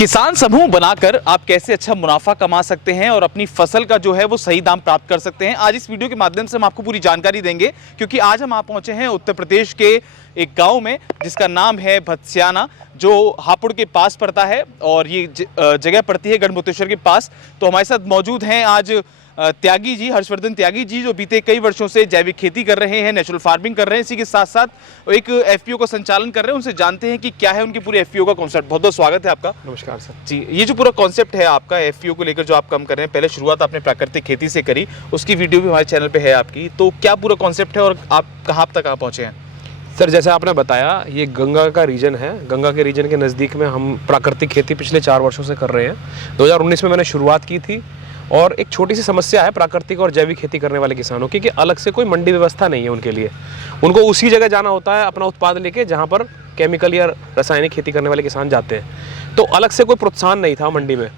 किसान समूह बनाकर आप कैसे अच्छा मुनाफा कमा सकते हैं और अपनी फसल का जो है वो सही दाम प्राप्त कर सकते हैं। आज इस वीडियो के माध्यम से हम आपको पूरी जानकारी देंगे, क्योंकि आज हम पहुंचे हैं उत्तर प्रदेश के एक गांव में जिसका नाम है भत्स्याना, जो हापुड़ के पास पड़ता है और ये जगह पड़ती है गढ़मुक्तेश्वर के पास। तो हमारे साथ मौजूद हैं आज त्यागी जी, हर्षवर्धन त्यागी जी, जो बीते कई वर्षों से जैविक खेती कर रहे हैं, नेचुरल फार्मिंग कर रहे हैं, इसी के साथ साथ एक एफपीओ का संचालन कर रहे हैं। उनसे जानते हैं कि क्या है उनकी पूरी एफपीओ का कॉन्सेप्ट। बहुत बहुत स्वागत है आपका। नमस्कार सर जी, ये जो पूरा कॉन्सेप्ट है आपका एफपीओ को लेकर जो आप काम कर रहे हैं, पहले शुरुआत आपने प्राकृतिक खेती से करी, उसकी वीडियो भी हमारे चैनल पे है आपकी। तो क्या पूरा कॉन्सेप्ट है और आप कहाँ तक पहुँचे हैं? सर, जैसे आपने बताया, ये गंगा का रीजन है। गंगा के रीजन के नज़दीक में हम प्राकृतिक खेती पिछले 4 वर्षों से कर रहे हैं। 2019 में मैंने शुरुआत की थी और एक छोटी सी समस्या है प्राकृतिक और जैविक खेती करने वाले किसानों की कि अलग से कोई मंडी व्यवस्था नहीं है उनके लिए। उनको उसी जगह जाना होता है अपना उत्पाद लेके जहाँ पर केमिकल या रासायनिक खेती करने वाले किसान जाते हैं। तो अलग से कोई प्रोत्साहन नहीं था मंडी में।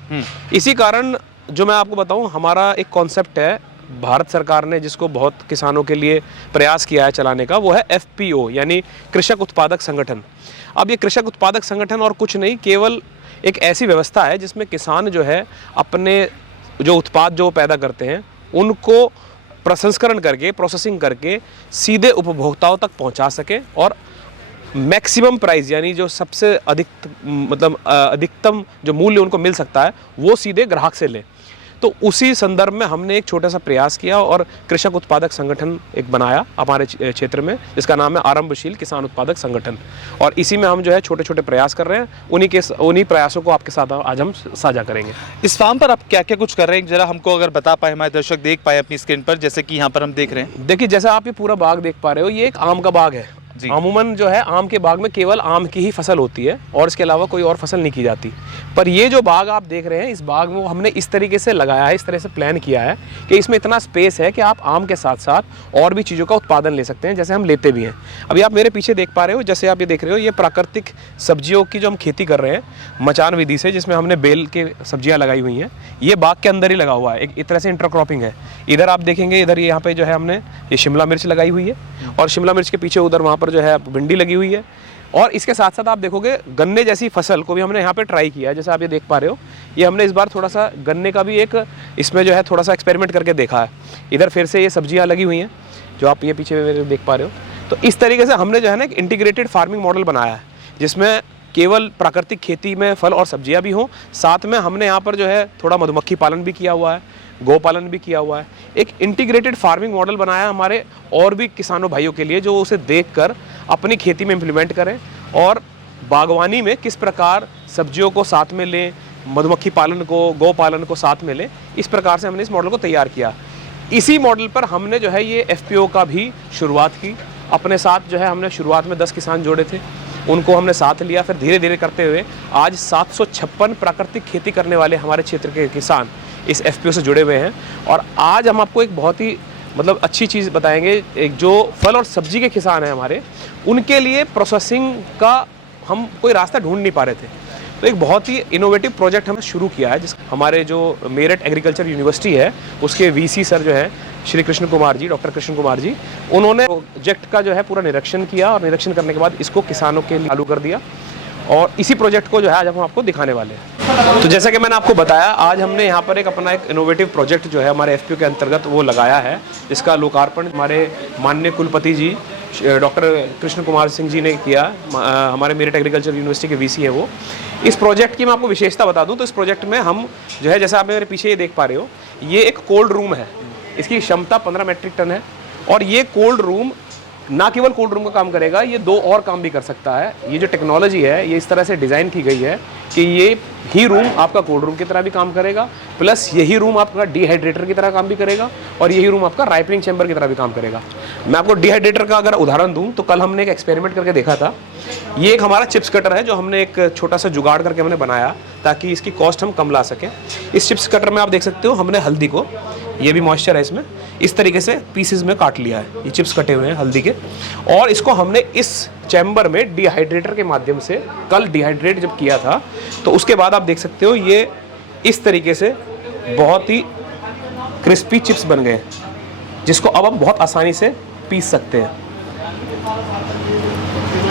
इसी कारण जो मैं आपको बताऊँ, हमारा एक कॉन्सेप्ट है भारत सरकार ने जिसको बहुत किसानों के लिए प्रयास किया है चलाने का, वो है एफपीओ यानी कृषक उत्पादक संगठन। अब ये कृषक उत्पादक संगठन और कुछ नहीं, केवल एक ऐसी व्यवस्था है जिसमें किसान जो है अपने जो उत्पाद जो पैदा करते हैं उनको प्रसंस्करण करके, प्रोसेसिंग करके सीधे उपभोक्ताओं तक पहुंचा सके और मैक्सिमम प्राइस यानी जो सबसे अधिकतम जो मूल्य उनको मिल सकता है वो सीधे ग्राहक से लें। तो उसी संदर्भ में हमने एक छोटा सा प्रयास किया और कृषक उत्पादक संगठन एक बनाया हमारे क्षेत्र में, जिसका नाम है आरंभशील किसान उत्पादक संगठन। और इसी में हम जो है छोटे छोटे प्रयास कर रहे हैं। उन्हीं प्रयासों को आपके साथ आज हम साझा करेंगे। इस फार्म पर आप क्या क्या कुछ कर रहे हैं, जरा हमको अगर बता पाए, हमारे दर्शक देख पाए अपनी स्क्रीन पर, जैसे कि यहाँ पर हम देख रहे हैं। देखिए, जैसा आप ये पूरा बाग देख पा रहे हो, ये एक आम का बाग है। अमूमन जो है आम के बाग में केवल आम की ही फसल होती है और इसके अलावा कोई और फसल नहीं की जाती। पर ये जो बाग आप देख रहे हैं, इस बाग में हमने इस तरीके से लगाया है, इस तरह से प्लान किया है कि इसमें इतना स्पेस है कि आप आम के साथ साथ और भी चीज़ों का उत्पादन ले सकते हैं, जैसे हम लेते भी हैं। अभी आप मेरे पीछे देख पा रहे हो, जैसे आप ये देख रहे हो, ये प्राकृतिक सब्जियों की जो हम खेती कर रहे हैं मचान विधि से, जिसमें हमने बेल के सब्जियाँ लगाई हुई हैं। ये बाग के अंदर ही लगा हुआ है, एक तरह से इंटरक्रॉपिंग है। इधर आप देखेंगे, इधर यहाँ पे जो है हमने ये शिमला मिर्च लगाई हुई है और शिमला मिर्च के पीछे उधर वहाँ पर जो है भिंडी लगी हुई है। और इसके साथ साथ आप देखोगे गन्ने जैसी फसल को भी हमने यहाँ पे ट्राई किया है। जैसे आप ये देख पा रहे हो, ये हमने इस बार थोड़ा सा गन्ने का भी एक इसमें जो है थोड़ा सा एक्सपेरिमेंट करके देखा है। इधर फिर से ये सब्जियाँ लगी हुई हैं जो आप ये पीछे मेरे देख पा रहे हो। तो इस तरीके से हमने जो है ना एक इंटीग्रेटेड फार्मिंग मॉडल बनाया है, जिसमें केवल प्राकृतिक खेती में फल और सब्जियाँ भी हों, साथ में हमने यहाँ पर जो है थोड़ा मधुमक्खी पालन भी किया हुआ है, गौ पालन भी किया हुआ है। एक इंटीग्रेटेड फार्मिंग मॉडल बनाया हमारे और भी किसानों भाइयों के लिए, जो उसे देखकर अपनी खेती में इम्प्लीमेंट करें और बागवानी में किस प्रकार सब्जियों को साथ में लें, मधुमक्खी पालन को, गौ पालन को साथ में लें। इस प्रकार से हमने इस मॉडल को तैयार किया। इसी मॉडल पर हमने जो है ये एफपीओ का भी शुरुआत की। अपने साथ जो है हमने शुरुआत में 10 किसान जोड़े थे, उनको हमने साथ लिया। फिर धीरे धीरे करते हुए आज 756 प्राकृतिक खेती करने वाले हमारे क्षेत्र के किसान इस एफपीओ से जुड़े हुए हैं। और आज हम आपको एक बहुत ही अच्छी चीज़ बताएंगे। एक जो फल और सब्जी के किसान हैं हमारे, उनके लिए प्रोसेसिंग का हम कोई रास्ता ढूंढ नहीं पा रहे थे। तो एक बहुत ही इनोवेटिव प्रोजेक्ट हमने शुरू किया है, जिस हमारे जो मेरठ एग्रीकल्चर यूनिवर्सिटी है उसके वीसी सर जो है श्री कृष्ण कुमार जी, डॉक्टर कृष्ण कुमार जी, उन्होंने प्रोजेक्ट का जो है पूरा निरीक्षण किया और निरीक्षण करने के बाद इसको किसानों के लिए चालू कर दिया। और इसी प्रोजेक्ट को जो है आज हम आपको दिखाने वाले हैं। तो जैसा कि मैंने आपको बताया, आज हमने यहाँ पर एक अपना एक इनोवेटिव प्रोजेक्ट जो है हमारे एफपीओ के अंतर्गत वो लगाया है, जिसका लोकार्पण हमारे माननीय कुलपति जी डॉक्टर कृष्ण कुमार सिंह जी ने किया। हमारे मेरठ एग्रीकल्चर यूनिवर्सिटी के वीसी है वो। इस प्रोजेक्ट की मैं आपको विशेषता बता दूं तो इस प्रोजेक्ट में हम जो है, जैसा आप मेरे पीछे ये देख पा रहे हो, ये एक कोल्ड रूम है। इसकी क्षमता 15 मेट्रिक टन है और ये कोल्ड रूम ना केवल कोल्ड रूम का काम करेगा, ये 2 और काम भी कर सकता है। ये जो टेक्नोलॉजी है ये इस तरह से डिज़ाइन की गई है कि ये ही रूम आपका कोल्ड रूम की तरह भी काम करेगा, प्लस यही रूम आपका डिहाइड्रेटर की तरह काम भी करेगा और यही रूम आपका राइपनिंग चैम्बर की तरह भी काम करेगा। मैं आपको डिहाइड्रेटर का अगर उदाहरण दूं तो कल हमने एक एक्सपेरिमेंट करके देखा था। ये एक हमारा चिप्स कटर है जो हमने एक छोटा सा जुगाड़ करके हमने बनाया ताकि इसकी कॉस्ट हम कम ला सकें। इस चिप्स कटर में आप देख सकते हो, हमने हल्दी को, ये भी मॉइस्चर है इसमें, इस तरीके से पीसेस में काट लिया है। ये चिप्स कटे हुए हैं हल्दी के, और इसको हमने इस चैम्बर में डिहाइड्रेटर के माध्यम से कल डिहाइड्रेट जब किया था तो उसके बाद आप देख सकते हो ये इस तरीके से बहुत ही क्रिस्पी चिप्स बन गए, जिसको अब आप बहुत आसानी से पीस सकते हैं।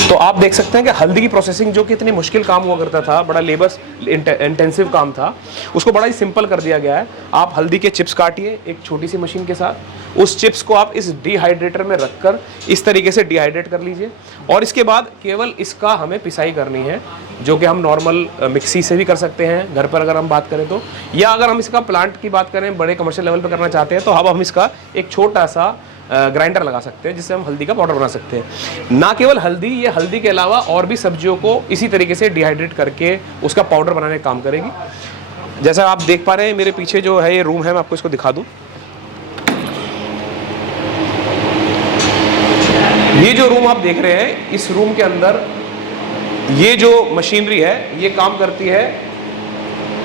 तो आप देख सकते हैं कि हल्दी की प्रोसेसिंग जो कि इतनी मुश्किल काम हुआ करता था, बड़ा लेबर इंटेंसिव काम था, उसको बड़ा ही सिंपल कर दिया गया है। आप हल्दी के चिप्स काटिए एक छोटी सी मशीन के साथ, उस चिप्स को आप इस डिहाइड्रेटर में रखकर इस तरीके से डिहाइड्रेट कर लीजिए, और इसके बाद केवल इसका हमें पिसाई करनी है, जो कि हम नॉर्मल मिक्सी से भी कर सकते हैं घर पर अगर हम बात करें तो, या अगर हम इसका प्लांट की बात करें, बड़े कमर्शियल लेवल पर करना चाहते हैं, तो अब हम इसका एक छोटा सा ग्राइंडर लगा सकते हैं, जिससे हम हल्दी का पाउडर बना सकते हैं। ना केवल हल्दी, ये हल्दी के अलावा और भी सब्जियों को इसी तरीके से डिहाइड्रेट करके उसका पाउडर बनाने का काम करेगी। जैसा आप देख पा रहे हैं मेरे पीछे जो है ये रूम है, मैं आपको इसको दिखा दूं। ये जो रूम आप देख रहे हैं, इस रूम के अंदर ये जो मशीनरी है ये काम करती है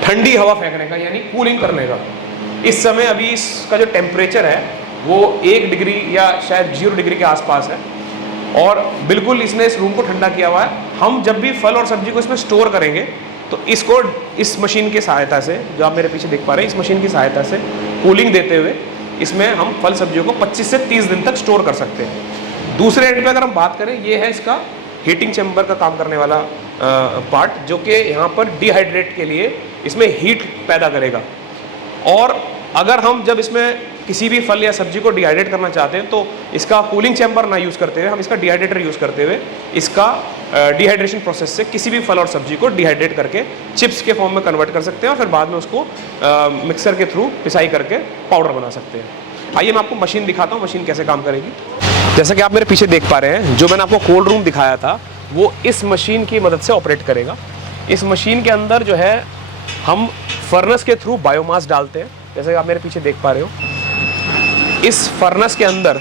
ठंडी हवा फेंकने का, यानी कूलिंग करने का। इस समय अभी इसका जो टेम्परेचर है वो 1 डिग्री या शायद 0 डिग्री के आसपास है, और बिल्कुल इसने इस रूम को ठंडा किया हुआ है। हम जब भी फल और सब्जी को इसमें स्टोर करेंगे तो इसको इस मशीन की सहायता से, जो आप मेरे पीछे देख पा रहे हैं, इस मशीन की सहायता से कूलिंग देते हुए इसमें हम फल सब्जियों को 25 से 30 दिन तक स्टोर कर सकते हैं। दूसरे एंड पे अगर हम बात करें, ये है इसका हीटिंग चैम्बर का काम करने वाला पार्ट, जो कि यहाँ पर डिहाइड्रेट के लिए इसमें हीट पैदा करेगा। और अगर हम जब इसमें किसी भी फल या सब्जी को डिहाइड्रेट करना चाहते हैं तो इसका कूलिंग चैम्बर ना यूज़ करते हुए हम इसका डिहाइड्रेटर यूज़ करते हुए इसका डिहाइड्रेशन प्रोसेस से किसी भी फल और सब्जी को डिहाइड्रेट करके चिप्स के फॉर्म में कन्वर्ट कर सकते हैं, और फिर बाद में उसको मिक्सर के थ्रू पिसाई करके पाउडर बना सकते हैं। आइए मैं आपको मशीन दिखाता हूँ, मशीन कैसे काम करेगी। जैसा कि आप मेरे पीछे देख पा रहे हैं, जो मैंने आपको कोल्ड रूम दिखाया था वो इस मशीन की मदद से ऑपरेट करेगा। इस मशीन के अंदर जो है हम फर्नेस के थ्रू बायोमास डालते हैं, जैसे कि आप मेरे पीछे देख पा रहे हो। इस फर्नेस के अंदर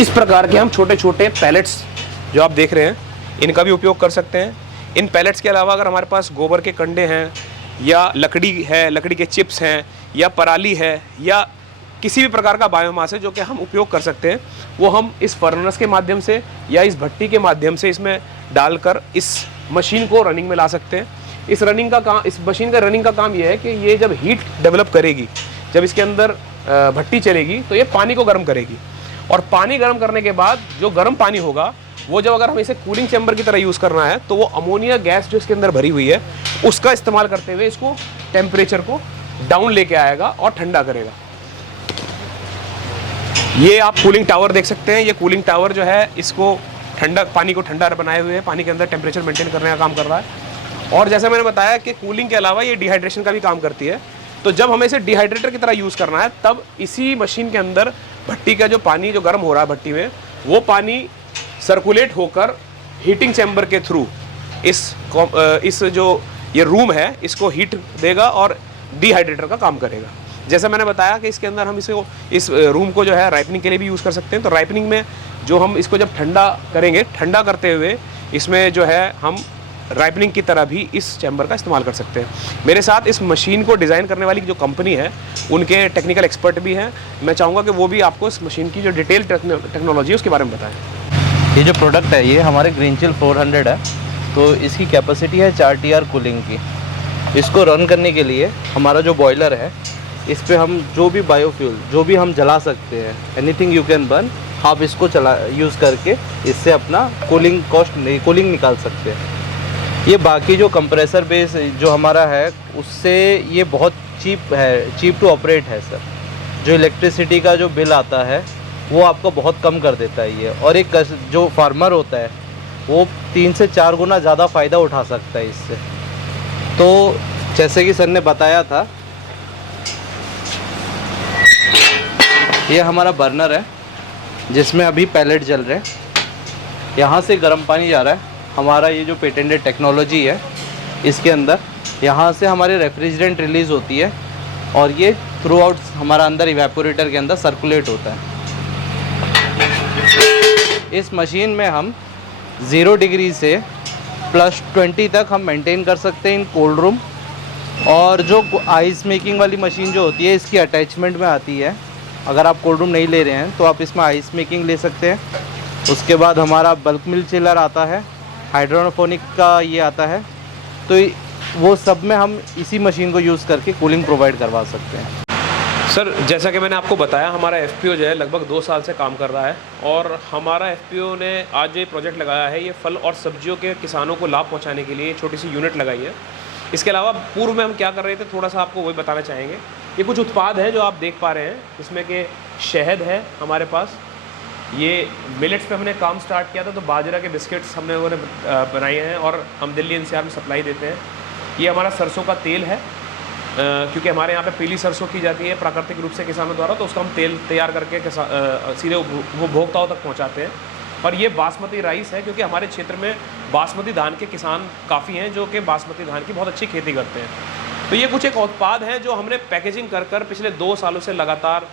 इस प्रकार के हम छोटे छोटे पैलेट्स जो आप देख रहे हैं, इनका भी उपयोग कर सकते हैं। इन पैलेट्स के अलावा अगर हमारे पास गोबर के कंडे हैं, या लकड़ी है, लकड़ी के चिप्स हैं, या पराली है, या किसी भी प्रकार का बायोमास है जो कि हम उपयोग कर सकते हैं, वो हम इस फर्नेस के माध्यम से या इस भट्टी के माध्यम से इसमें डालकर इस मशीन को रनिंग में ला सकते हैं। इस मशीन का रनिंग का काम ये है कि ये जब हीट डेवलप करेगी, जब इसके अंदर भट्टी चलेगी, तो ये पानी को गर्म करेगी, और पानी गर्म करने के बाद जो गर्म पानी होगा वो जब अगर हमें इसे कूलिंग चैम्बर की तरह यूज़ करना है, तो वो अमोनिया गैस जो इसके अंदर भरी हुई है उसका इस्तेमाल करते हुए इसको टेम्परेचर को डाउन लेके आएगा और ठंडा करेगा। ये आप कूलिंग टावर देख सकते हैं। ये कूलिंग टावर जो है इसको ठंडा, पानी को ठंडा बनाए हुए पानी के अंदर टेम्परेचर मेंटेन करने का काम कर रहा है। और जैसे मैंने बताया कि कूलिंग के अलावा ये डिहाइड्रेशन का भी काम करती है। तो जब हमें इसे डिहाइड्रेटर की तरह यूज़ करना है, तब इसी मशीन के अंदर भट्टी का जो पानी जो गर्म हो रहा है भट्टी में, वो पानी सर्कुलेट होकर हीटिंग चैम्बर के थ्रू इस जो ये रूम है इसको हीट देगा और डिहाइड्रेटर का काम करेगा। जैसा मैंने बताया कि इसके अंदर हम इस रूम को जो है राइपनिंग के लिए भी यूज़ कर सकते हैं। तो राइपनिंग में जो हम इसको जब ठंडा करेंगे, ठंडा करते हुए इसमें जो है हम राइपनिंग की तरह भी इस चैम्बर का इस्तेमाल कर सकते हैं। मेरे साथ इस मशीन को डिज़ाइन करने वाली जो कंपनी है, उनके टेक्निकल एक्सपर्ट भी हैं। मैं चाहूँगा कि वो भी आपको इस मशीन की जो डिटेल टेक्नोलॉजी है उसके बारे में बताएं। ये जो प्रोडक्ट है ये हमारे ग्रीन चिल 400 है, तो इसकी कैपेसिटी है 4 TR कूलिंग की। इसको रन करने के लिए हमारा जो बॉयलर है, इस पे हम जो भी बायोफ्यूल जो भी हम जला सकते हैं, एनीथिंग यू कैन बर्न, आप इसको यूज़ करके इससे अपना कूलिंग निकाल सकते हैं। ये बाकी जो कंप्रेसर बेस जो हमारा है उससे ये बहुत चीप टू ऑपरेट है सर। जो इलेक्ट्रिसिटी का जो बिल आता है वो आपको बहुत कम कर देता है ये, और एक जो फार्मर होता है वो 3 से 4 गुना ज़्यादा फ़ायदा उठा सकता है इससे। तो जैसे कि सर ने बताया था, ये हमारा बर्नर है जिसमें अभी पैलेट जल रहे हैं। यहाँ से गर्म पानी जा रहा है। हमारा ये जो पेटेंटेड टेक्नोलॉजी है इसके अंदर यहाँ से हमारे रेफ्रिजरेंट रिलीज़ होती है, और ये थ्रू आउट हमारा अंदर इवेपोरेटर के अंदर सर्कुलेट होता है। इस मशीन में हम 0 डिग्री से +20 तक हम मेंटेन कर सकते हैं इन कोल्ड रूम। और जो आइस मेकिंग वाली मशीन जो होती है इसकी अटैचमेंट में आती है। अगर आप कोल्ड रूम नहीं ले रहे हैं तो आप इसमें आइस मेकिंग ले सकते हैं। उसके बाद हमारा बल्क मिल्क चिलर आता है, हाइड्रोफोनिक का ये आता है। तो वो सब में हम इसी मशीन को यूज़ करके कूलिंग प्रोवाइड करवा सकते हैं। सर, जैसा कि मैंने आपको बताया, हमारा एफपीओ जो है लगभग 2 साल से काम कर रहा है और हमारा एफपीओ ने आज जो ये प्रोजेक्ट लगाया है, ये फल और सब्जियों के किसानों को लाभ पहुंचाने के लिए छोटी सी यूनिट लगाई है। इसके अलावा पूर्व में हम क्या कर रहे थे, थोड़ा सा आपको वही बताना चाहेंगे। ये कुछ उत्पाद हैं जो आप देख पा रहे हैं, इसमें कि शहद है हमारे पास, ये मिलेट्स पे हमने काम स्टार्ट किया था, तो बाजरा के बिस्किट्स हमने बनाए हैं और हम दिल्ली एनसीआर में सप्लाई देते हैं। ये हमारा सरसों का तेल है, क्योंकि हमारे यहाँ पे पीली सरसों की जाती है प्राकृतिक रूप से किसानों द्वारा, तो उसका हम तेल तैयार करके सीधे उपभोक्ताओं तक पहुँचाते हैं। और ये बासमती राइस है, क्योंकि हमारे क्षेत्र में बासमती धान के किसान काफ़ी हैं जो कि बासमती धान की बहुत अच्छी खेती करते हैं। तो ये कुछ एक उत्पाद हैं जो हमने पैकेजिंग कर पिछले 2 सालों से लगातार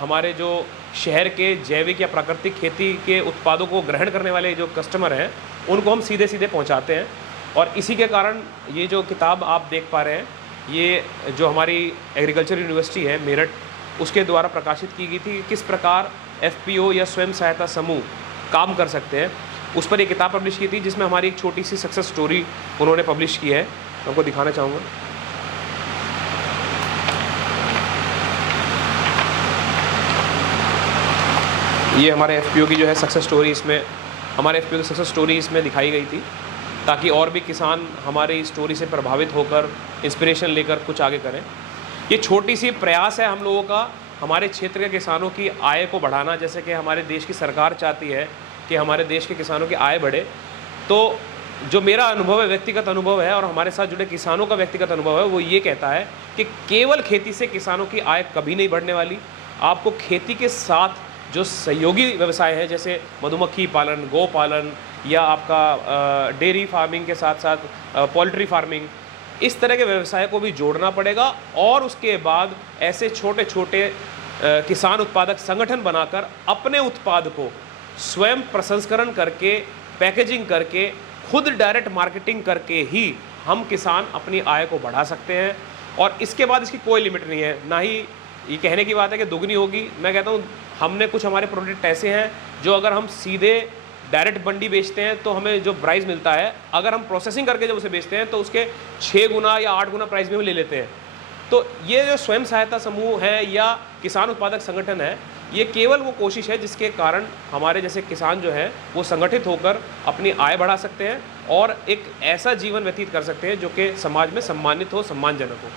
हमारे जो शहर के जैविक या प्राकृतिक खेती के उत्पादों को ग्रहण करने वाले जो कस्टमर हैं, उनको हम सीधे सीधे पहुंचाते हैं। और इसी के कारण ये जो किताब आप देख पा रहे हैं, ये जो हमारी एग्रीकल्चर यूनिवर्सिटी है मेरठ, उसके द्वारा प्रकाशित की गई थी, किस प्रकार एफपीओ या स्वयं सहायता समूह काम कर सकते हैं, उस पर एक किताब पब्लिश की थी, जिसमें हमारी एक छोटी सी सक्सेस स्टोरी उन्होंने पब्लिश की है। मैं आपको दिखाना चाहूँगा। ये हमारे एफपीओ की जो है सक्सेस स्टोरी, इसमें हमारे एफपीओ की सक्सेस स्टोरी इसमें दिखाई गई थी, ताकि और भी किसान हमारी स्टोरी से प्रभावित होकर इंस्पिरेशन लेकर कुछ आगे करें। ये छोटी सी प्रयास है हम लोगों का हमारे क्षेत्र के किसानों की आय को बढ़ाना। जैसे कि हमारे देश की सरकार चाहती है कि हमारे देश के किसानों की आय बढ़े, तो जो मेरा अनुभव है, व्यक्तिगत अनुभव है, और हमारे साथ जुड़े किसानों का व्यक्तिगत अनुभव है, वो ये कहता है कि केवल खेती से किसानों की आय कभी नहीं बढ़ने वाली। आपको खेती के साथ जो सहयोगी व्यवसाय है, जैसे मधुमक्खी पालन, गौ पालन, या आपका डेयरी फार्मिंग के साथ साथ पोल्ट्री फार्मिंग, इस तरह के व्यवसाय को भी जोड़ना पड़ेगा। और उसके बाद ऐसे छोटे छोटे किसान उत्पादक संगठन बनाकर अपने उत्पाद को स्वयं प्रसंस्करण करके, पैकेजिंग करके, खुद डायरेक्ट मार्केटिंग करके ही हम किसान अपनी आय को बढ़ा सकते हैं। और इसके बाद इसकी कोई लिमिट नहीं है, ना ही ये कहने की बात है कि दुगनी होगी। मैं कहता हूँ हमने कुछ हमारे प्रोडक्ट ऐसे हैं जो अगर हम सीधे डायरेक्ट मंडी बेचते हैं तो हमें जो प्राइस मिलता है, अगर हम प्रोसेसिंग करके जब उसे बेचते हैं तो उसके 6 गुना या 8 गुना प्राइस भी हम ले लेते हैं। तो ये जो स्वयं सहायता समूह है या किसान उत्पादक संगठन है, ये केवल वो कोशिश है जिसके कारण हमारे जैसे किसान जो है वो संगठित होकर अपनी आय बढ़ा सकते हैं और एक ऐसा जीवन व्यतीत कर सकते हैं जो कि समाज में सम्मानित हो, सम्मानजनक हो।